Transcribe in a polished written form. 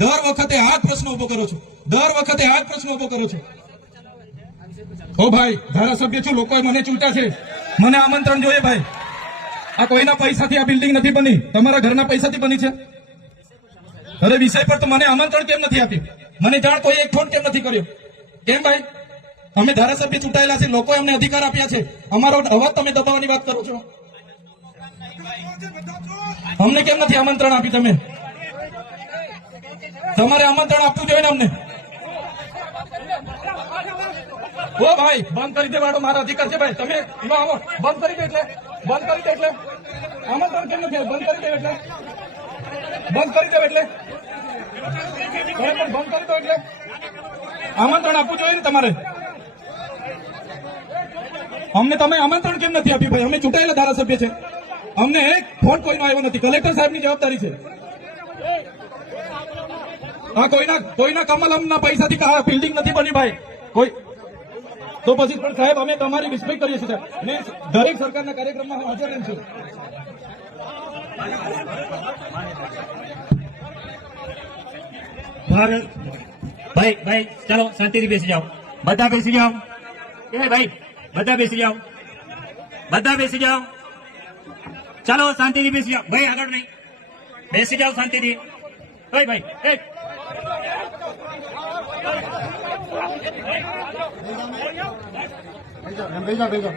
દર વખતે આ જ પ્રશ્ન ઉભો કરો છો, દર વખતે આ જ પ્રશ્ન ઉભો કરો છો. ઓ ભાઈ, ધારાસભ્ય છું, લોકોએ મને ચૂંટ્યા છે, મને આમંત્રણ જોઈએ ભાઈ. આ કોઈના પૈસાથી આ બિલ્ડિંગ નથી બની, તમારા ઘરના પૈસાથી બની છે. અરે વિષય પર તો મને આમંત્રણ કેમ નથી આપ્યું? મને જાણ કોઈ એક ફોન કેમ નથી કર્યો? કેમ ભાઈ? અમે ધારાસભ્ય ચૂંટાયેલા છે, લોકોએ અમને અધિકાર આપ્યા છે, અમારો અવાજ તમે દબાવવાની વાત કરો છો. અમને કેમ નથી આમંત્રણ આપ્યું? તમે તમારે આમંત્રણ આપવું જોઈએ ને અમને. ઓ ભાઈ, બંધ કરી દેવાડો, મારો અધિકાર છે ભાઈ. તમે આવો, બંધ કરી દે એટલે બંધ કરી દે એટલે આમંત્રણ કેમ નથી? બંધ કરી દે એટલે બંધ કરી દો એટલે બંધ કરી દો એટલે આમંત્રણ આપવું જોઈએ ને તમારે. અમને તમે આમંત્રણ કેમ નથી આપ્યું ભાઈ? અમે ચૂંટાયેલા ધારાસભ્ય છે, અમને એક ફોન કોઈનો આવ્યો નથી. કલેક્ટર સાહેબની જવાબદારી છે. આ કોઈના કમલમના પૈસાથી બિલ્ડિંગ નથી બની ભાઈ. કોઈ તો પછી પણ સાહેબ, અમે તમારી રિસ્પેક્ટ કરીએ છીએ ને, દરેક સરકારના કાર્યક્રમમાં હું હાજર રહું છું. ભાઈ ભાઈ ચાલો શાંતિથી બેસી જાઓ, બધા બેસી જાઓ. એ ભાઈ બધા બેસી જાઓ, બધા બેસી જાઓ. ચાલો શાંતિથી બેસી જાઓ ભાઈ, આગળ નહીં, બેસી જાઓ શાંતિથી. ભાઈ ભાઈ બેસી જાઓ.